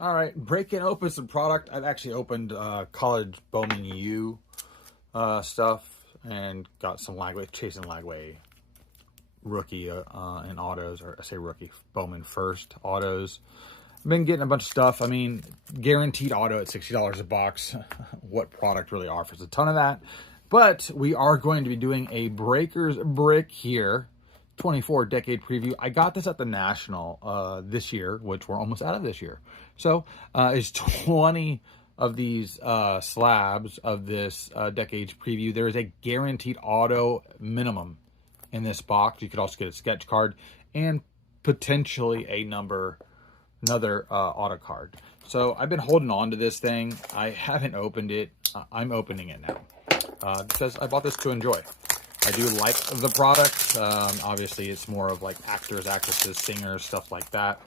All right, breaking open some product. I've actually opened college Bowman U stuff and got some Lagway, chasing Lagway rookie in autos, or I say rookie, Bowman first autos. I've been getting a bunch of stuff. I mean, guaranteed auto at $60 a box. What product really offers a ton of that? But we are going to be doing a Breakers Brick here, 24 decade preview. I got this at the National this year, which we're almost out of this year. So it's 20 of these slabs of this decades preview. There is a guaranteed auto minimum in this box. You could also get a sketch card and potentially another auto card. So I've been holding on to this thing. I haven't opened it. I'm opening it now because I bought this to enjoy. I do like the product. Obviously, it's more of like actors, actresses, singers, stuff like that.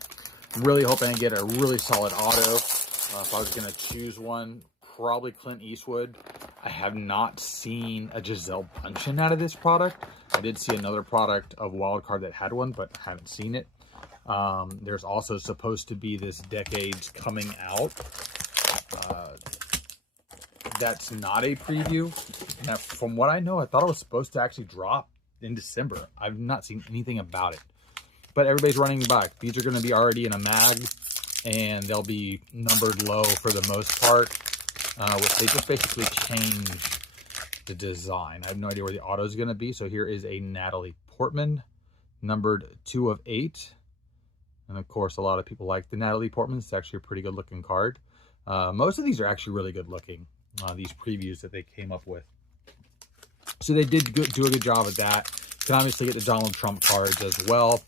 I'm really hoping I get a really solid auto. If I was going to choose one, probably Clint Eastwood. I have not seen a Gisele Bundchen out of this product. I did see another product of Wildcard that had one, but I haven't seen it. There's also supposed to be this Decades coming out. That's not a preview. Now, from what I know, I thought it was supposed to actually drop in December. I've not seen anything about it. But everybody's running back. These are going to be already in a mag, and they'll be numbered low for the most part. Which they just basically changed the design. I have no idea where the auto is going to be. So here is a Natalie Portman, numbered 2 of 8. And of course, a lot of people like the Natalie Portman. It's actually a pretty good looking card. Most of these are actually really good looking, these previews that they came up with. So they did do a good job at that. You can obviously get the Donald Trump cards as well,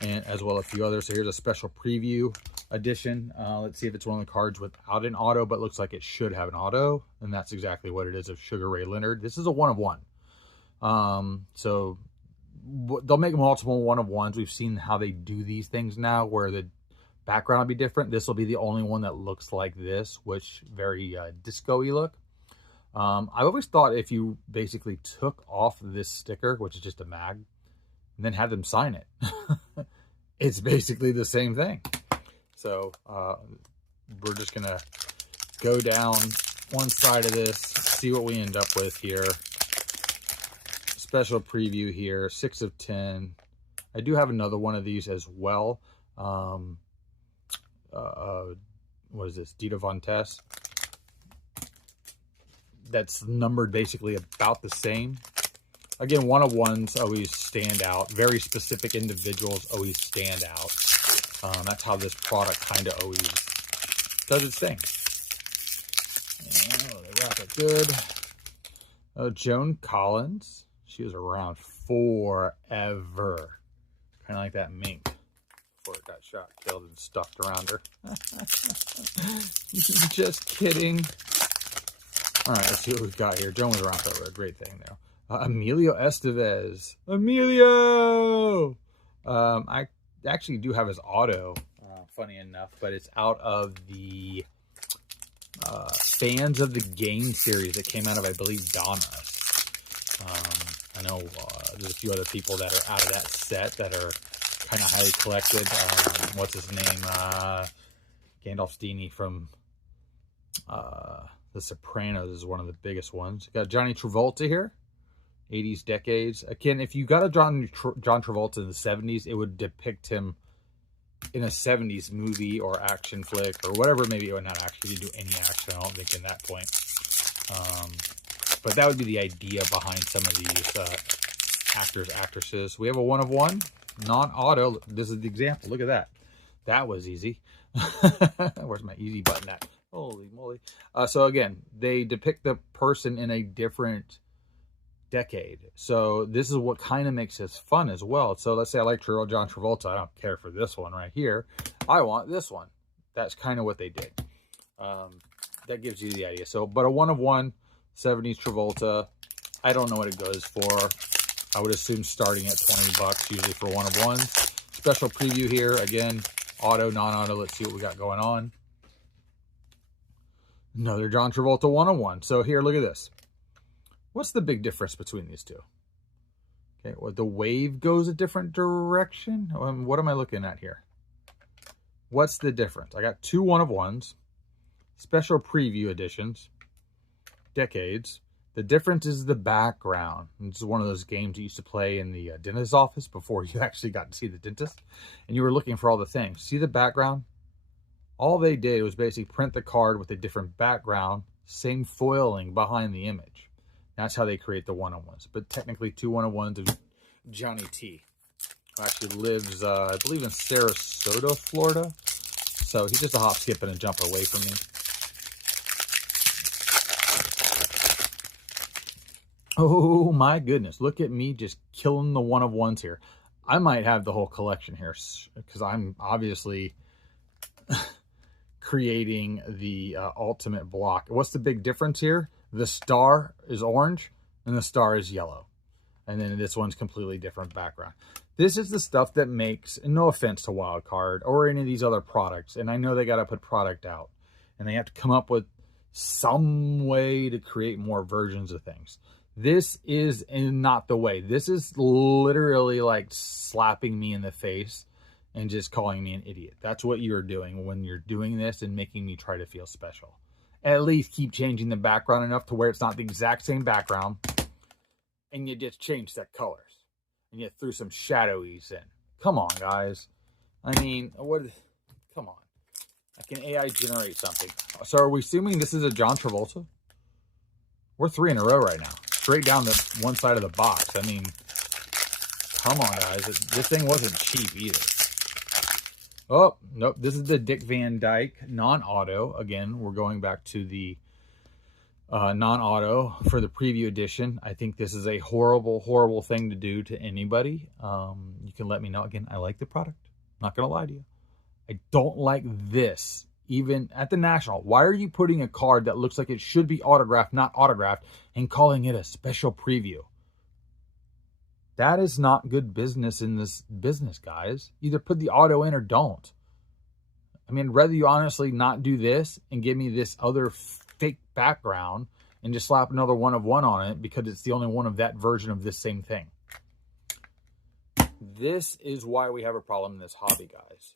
and as well a few others. So here's a special preview edition. Let's see if it's one of the cards without an auto, but looks like it should have an auto. And that's exactly what it is of Sugar Ray Leonard. This is a 1 of 1. So they'll make multiple 1 of 1s. We've seen how they do these things now, where the background will be different. This will be the only one that looks like this, which very disco-y look. I always thought if you basically took off this sticker, which is just a mag, and then had them sign it, it's basically the same thing. So we're just gonna go down one side of this, see what we end up with here. Special preview here, 6 of 10. I do have another one of these as well. What is this? Dita Von Tess. That's numbered basically about the same. Again, 1 of 1s always stand out. Very specific individuals always stand out. That's how this product kind of always does its thing. Oh, they wrap it good. Joan Collins. She was around forever. Kind of like that mink before it got shot, killed, and stuffed around her. Just kidding. All right, let's see what we've got here. Joan was around forever. A great thing there. Emilio Estevez. Emilio! I actually do have his auto, funny enough, but it's out of the Fans of the Game series that came out of, I believe, Donruss. I know there's a few other people that are out of that set that are kind of highly collected. What's his name? Gandalf Steeny from The Sopranos is one of the biggest ones. Got Johnny Travolta here. 80s decades. Again, if you got a John Travolta in the 70s, it would depict him in a 70s movie or action flick or whatever. Maybe it would not actually do any action, I don't think, in that point. But that would be the idea behind some of these actors, actresses. We have a 1 of 1, non-auto. This is the example. Look at that. That was easy. Where's my easy button at? Holy moly. So again, they depict the person in a different decade. So this is what kind of makes this fun as well. So let's say I like John Travolta. I don't care for this one right here. I want this one. That's kind of what they did. That gives you the idea. So, but a 1 of 1, 70s Travolta. I don't know what it goes for. I would assume starting at $20 usually for 1 of 1s. Special preview here. Again, auto, non-auto. Let's see what we got going on. Another John Travolta 1 of 1. So here, look at this. What's the big difference between these two? Okay, well, the wave goes a different direction. What am I looking at here? What's the difference? I got 2 one-of-ones, special preview editions, decades. The difference is the background. This is one of those games you used to play in the dentist's office before you actually got to see the dentist. And you were looking for all the things. See the background? All they did was basically print the card with a different background, same foiling behind the image. That's how they create the one-on-ones. But technically 2 one-on-ones of Johnny T, who actually lives, I believe, in Sarasota, Florida. So he's just a hop, skip, and a jump away from me. Oh my goodness, look at me just killing the one-of-ones here. I might have the whole collection here because I'm obviously creating the ultimate block. What's the big difference here? The star is orange and the star is yellow. And then this one's completely different background. This is the stuff that makes, and no offense to Wildcard or any of these other products, and I know they got to put product out and they have to come up with some way to create more versions of things. This is not the way. This is literally like slapping me in the face and just calling me an idiot. That's what you're doing when you're doing this and making me try to feel special. At least keep changing the background enough to where it's not the exact same background and you just change the colors and you threw some shadowies in. Come on, guys. I mean, come on. I can AI generate something. So are we assuming this is a John Travolta? We're 3 in a row right now. Straight down the one side of the box. I mean, come on, guys. This thing wasn't cheap either. Oh, nope. This is the Dick Van Dyke non-auto. Again, we're going back to the non-auto for the preview edition. I think this is a horrible, horrible thing to do to anybody. You can let me know. Again, I like the product. I'm not going to lie to you. I don't like this. Even at the National, why are you putting a card that looks like it should be autographed, not autographed, and calling it a special preview? That is not good business in this business, guys. Either put the auto in or don't. I mean, rather you honestly not do this and give me this other fake background and just slap another one-of-one on it because it's the only one of that version of this same thing. This is why we have a problem in this hobby, guys.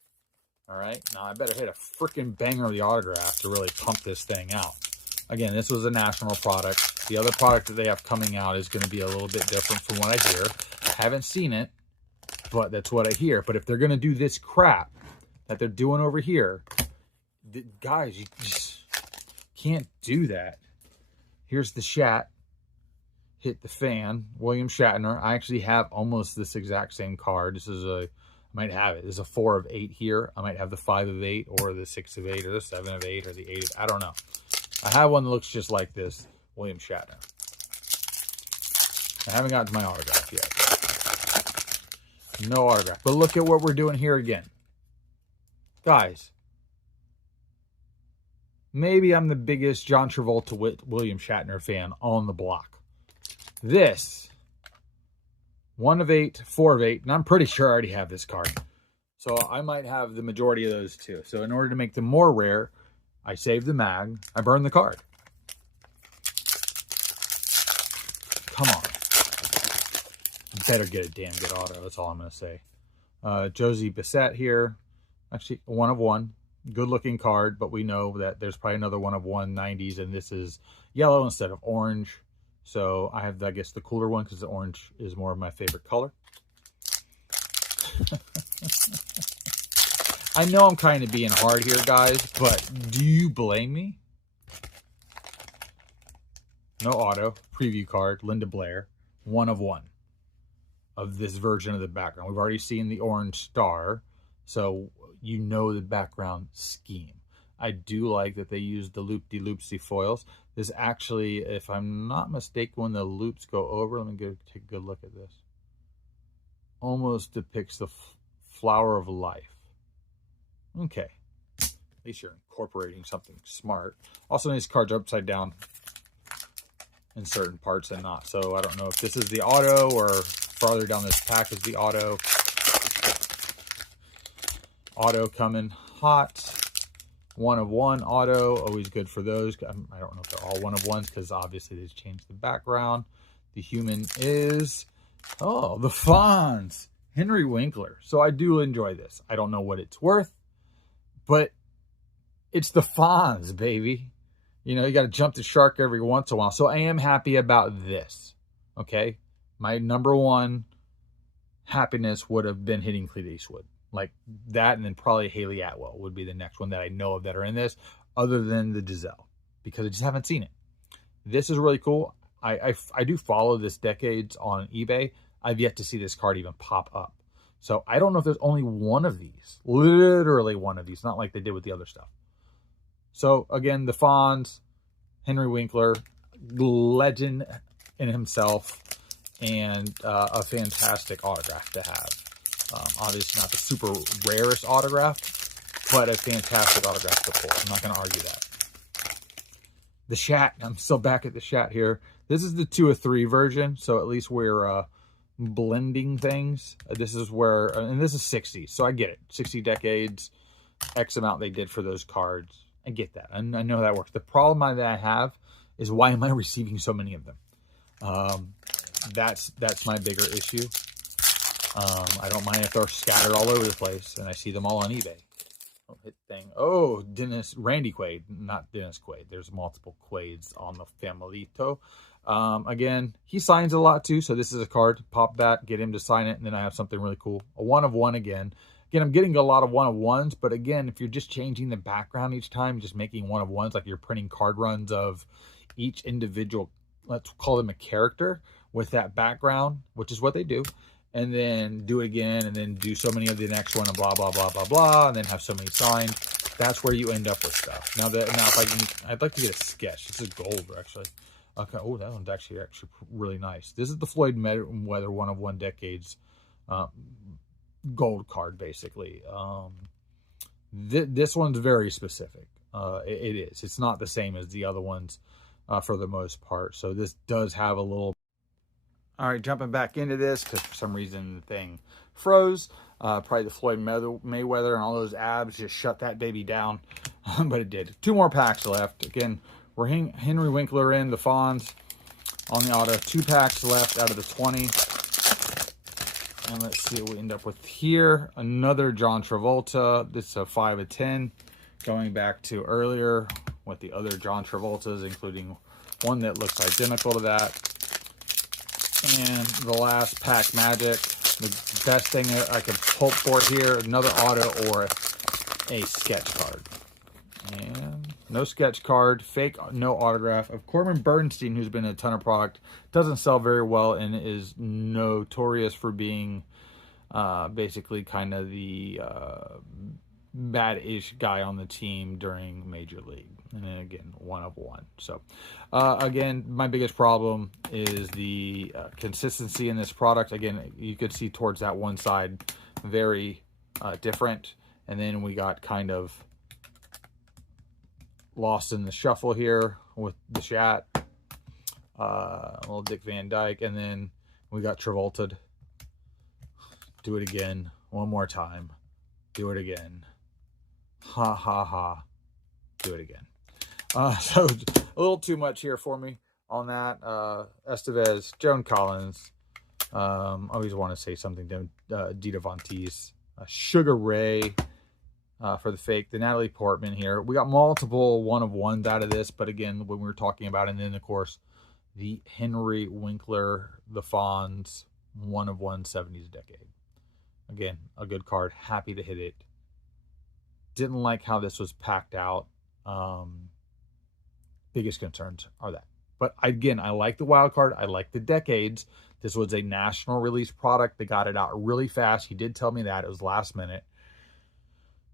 All right, now I better hit a freaking banger of the autograph to really pump this thing out. Again, this was a National product. The other product that they have coming out is going to be a little bit different from what I hear. I haven't seen it, but that's what I hear. But if they're going to do this crap that they're doing over here, guys, you just can't do that. Here's the Shat. Hit the fan. William Shatner. I actually have almost this exact same card. This is a... I might have it. There's a 4 of 8 here. I might have the 5 of 8 or the 6 of 8 or the 7 of 8 or the 8 of... I don't know. I have one that looks just like this. William Shatner. I haven't gotten to my autograph yet. No autograph. But look at what we're doing here again. Guys. Maybe I'm the biggest John Travolta William Shatner fan on the block. This... 1 of 8, 4 of 8, and I'm pretty sure I already have this card. So I might have the majority of those too. So in order to make them more rare, I save the mag, I burn the card. Come on. Better get a damn good auto, that's all I'm going to say. Josie Bissett here. Actually, 1 of 1. Good looking card, but we know that there's probably another 1 of 1 90s, and this is yellow instead of orange. So I have, I guess, the cooler one because the orange is more of my favorite color. I know I'm kind of being hard here, guys, but do you blame me? No auto. Preview card. Linda Blair. 1 of 1 of this version of the background. We've already seen the orange star, so you know the background scheme. I do like that they use the loop-de-loopsy foils. This actually, if I'm not mistaken, when the loops go over, let me take a good look at this. Almost depicts the flower of life. Okay. At least you're incorporating something smart. Also, these cards are upside down in certain parts and not. So I don't know if this is the auto or farther down this pack is the auto. Auto coming hot. 1 of 1 auto, always good for those. I don't know if they're all 1 of 1s because obviously they've changed the background. The human is, oh, the Fonz, Henry Winkler. So I do enjoy this. I don't know what it's worth, but it's the Fonz, baby. You know, you got to jump the shark every once in a while. So I am happy about this. Okay. My number one happiness would have been hitting Clint Eastwood. Like that, and then probably Haley Atwell would be the next one that I know of that are in this, other than the Giselle, because I just haven't seen it. This is really cool. I do follow this Decades on eBay. I've yet to see this card even pop up. So I don't know if there's only one of these. Literally one of these. Not like they did with the other stuff. So again, the Fonz, Henry Winkler, legend in himself, and a fantastic autograph to have. Obviously not the super rarest autograph, but a fantastic autograph to pull. I'm not going to argue that. The Shat, I'm still back at the Shat here. This is the 2 of 3 version, so at least we're blending things. This is where, and this is 60, so I get it. 60 decades, X amount they did for those cards. I get that. I know that works. The problem that I have is, why am I receiving so many of them? That's my bigger issue. I don't mind if they're scattered all over the place and I see them all on eBay. Hit thing. Oh, Randy Quaid, not Dennis Quaid. There's multiple Quaids on the Familito. Again, he signs a lot too, so this is a card. Pop that, get him to sign it, and then I have something really cool. A 1 of 1 again. Again, I'm getting a lot of 1 of 1s, but again, if you're just changing the background each time, just making 1 of 1s, like you're printing card runs of each individual, let's call them a character, with that background, which is what they do, and then do it again, and then do so many of the next one, and blah, blah, blah, blah, blah, and then have so many signed. That's where you end up with stuff. Now, if I can, I'd like to get a sketch. This is gold, actually. Okay. Oh, that one's actually really nice. This is the Floyd Mayweather 1 of 1 Decades gold card, basically. This one's very specific. It is. It's not the same as the other ones for the most part. So this does have a little... All right, jumping back into this, because for some reason the thing froze. Probably the Floyd Mayweather and all those abs just shut that baby down. But it did. 2 more packs left. Again, we're Henry Winkler in, the Fonz on the auto. 2 packs left out of the 20. And let's see what we end up with here. Another John Travolta. This is a 5 of 10. Going back to earlier with the other John Travoltas, including one that looks identical to that. And the last pack magic. The best thing that I could hope for here, another auto or a sketch card. And no sketch card, fake, no autograph of Corbin Bernstein, who's been in a ton of product. Doesn't sell very well and is notorious for being basically kind of the bad-ish guy on the team during Major League. And then again, 1 of 1. So again, my biggest problem is the consistency in this product. Again, you could see towards that one side, very different. And then we got kind of lost in the shuffle here with the Shat, little Dick Van Dyke, and then we got Travolta. Do it again, one more time. Do it again. Ha ha ha. Do it again. So a little too much here for me on that. Estevez, Joan Collins. I always want to say something to Dita Von Teese. Sugar Ray. For the fake, the Natalie Portman here. We got multiple 1 of 1s out of this, but again, when we were talking about it, and then of course, the Henry Winkler, the Fonz, 1 of 1 70s decade. Again, a good card. Happy to hit it. Didn't like how this was packed out. Biggest concerns are that. But again, I like the wild card. I like the decades. This was a national release product. They got it out really fast. He did tell me that. It was last minute.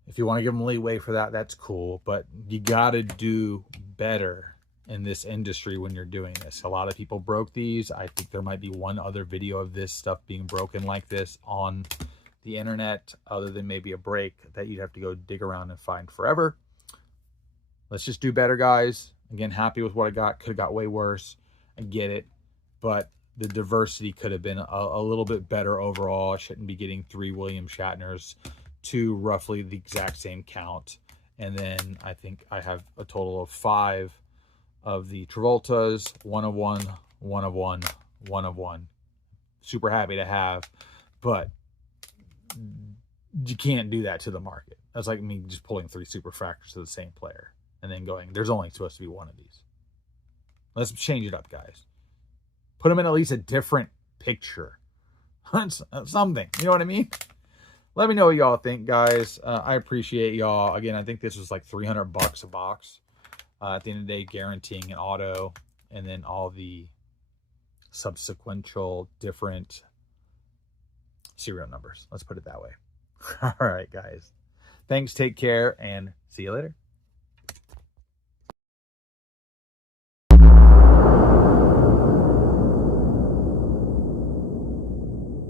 If you want to give them leeway for that, that's cool. But you got to do better in this industry when you're doing this. A lot of people broke these. I think there might be one other video of this stuff being broken like this on the internet, other than maybe a break that you'd have to go dig around and find forever. Let's just do better, guys. Again, happy with what I got. Could have got way worse. I get it. But the diversity could have been a little bit better overall. I shouldn't be getting 3 William Shatners, 2 roughly the exact same count. And then I think I have a total of 5 of the Travoltas, 1 of 1, 1 of 1, 1 of 1. Super happy to have, but you can't do that to the market. That's like me just pulling 3 superfractors to the same player and then going, there's only supposed to be one of these. Let's change it up, guys. Put them in at least a different picture. Something. You know what I mean? Let me know what y'all think, guys. I appreciate y'all. Again, I think this was like $300 a box. At the end of the day, guaranteeing an auto and then all the subsequential different serial numbers. Let's put it that way. All right, guys. Thanks. Take care and see you later.